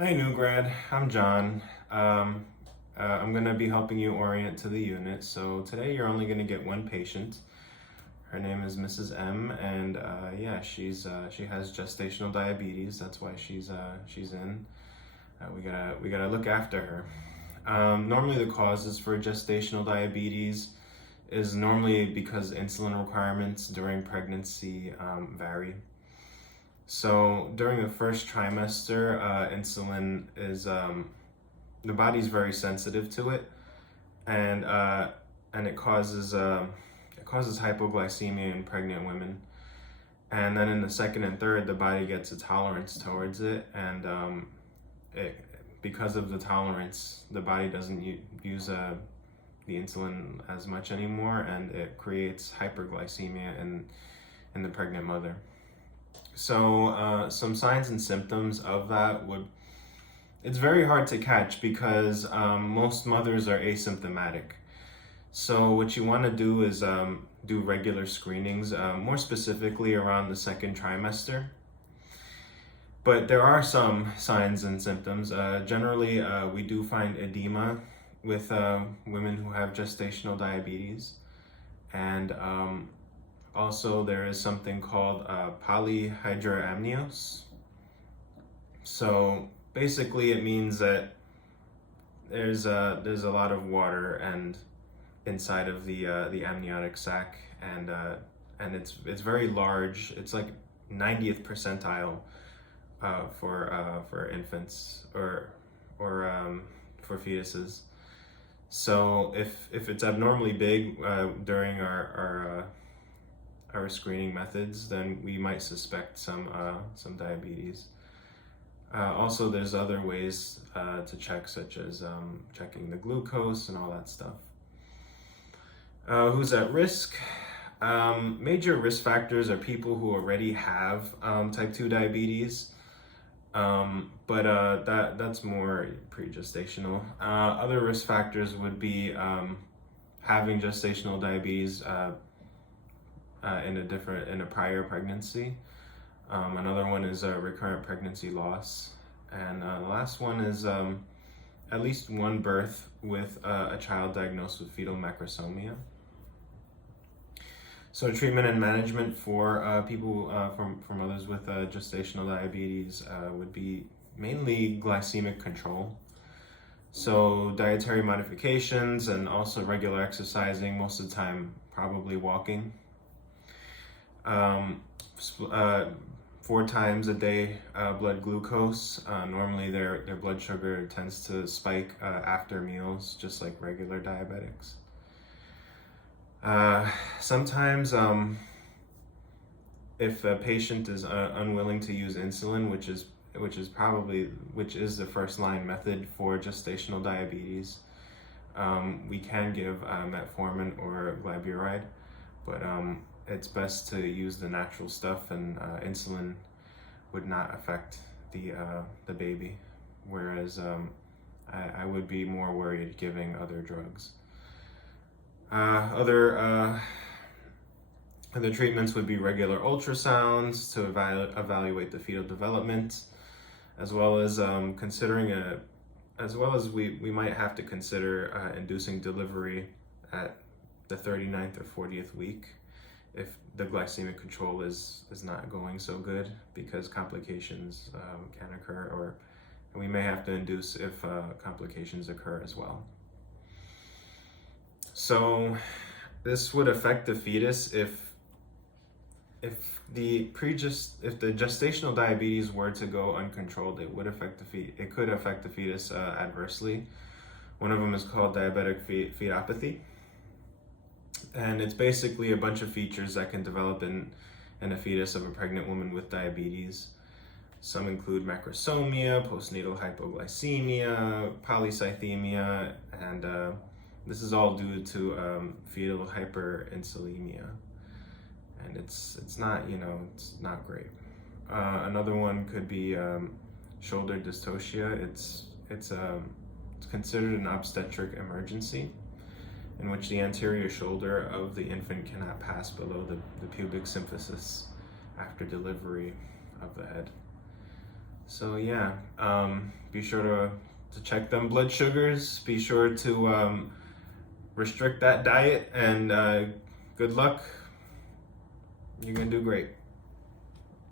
Hi, new grad. I'm John. I'm going to be helping you orient to the unit. So today you're only going to get one patient. Her name is Mrs. M, and yeah, she has gestational diabetes. That's why she's in. We gotta look after her. Normally, the causes for gestational diabetes is normally because insulin requirements during pregnancy vary. So during the first trimester, insulin is the body's very sensitive to it, and it causes hypoglycemia in pregnant women. And then in the second and third, the body gets a tolerance towards it, and it because of the tolerance, the body doesn't use the insulin as much anymore, and it creates hyperglycemia in the pregnant mother. So some signs and symptoms of that it's very hard to catch because most mothers are asymptomatic. So what you want to do is do regular screenings, more specifically around the second trimester. But there are some signs and symptoms. Generally, we do find edema with women who have gestational diabetes. And also there is something called polyhydramnios. So basically it means that there's a lot of water and inside of the amniotic sac, and it's very large. It's like 90th percentile for infants or for fetuses. So if it's abnormally big during our screening methods, then we might suspect some diabetes. Also, there's other ways to check, such as checking the glucose and all that stuff. Who's at risk? Major risk factors are people who already have type 2 diabetes, but that's more pre-gestational. Other risk factors would be having gestational diabetes in a prior pregnancy. Another one is recurrent pregnancy loss, and the last one is at least one birth with a child diagnosed with fetal macrosomia. So treatment and management for people from mothers with gestational diabetes would be mainly glycemic control. So dietary modifications and also regular exercising, most of the time probably walking. 4 times a day blood glucose. Normally their blood sugar tends to spike after meals, just like regular diabetics. Sometimes if a patient is unwilling to use insulin, which is the first line method for gestational diabetes, we can give metformin or glyburide, but it's best to use the natural stuff, and insulin would not affect the baby, whereas I would be more worried giving other drugs. Other treatments would be regular ultrasounds to evaluate the fetal development, as well as we might have to consider inducing delivery at the 39th or 40th week if the glycemic control is not going so good, because complications can occur, or we may have to induce if complications occur as well. So this would affect the fetus if the gestational diabetes were to go uncontrolled. It could affect the fetus adversely. One of them is called diabetic fetopathy, and it's basically a bunch of features that can develop in a fetus of a pregnant woman with diabetes. Some include macrosomia, postnatal hypoglycemia, polycythemia, and this is all due to fetal hyperinsulinemia, and it's not great. Another one could be shoulder dystocia. It's considered an obstetric emergency, in which the anterior shoulder of the infant cannot pass below the pubic symphysis after delivery of the head. So yeah, be sure to check them blood sugars. Be sure to restrict that diet, and good luck. You're gonna do great.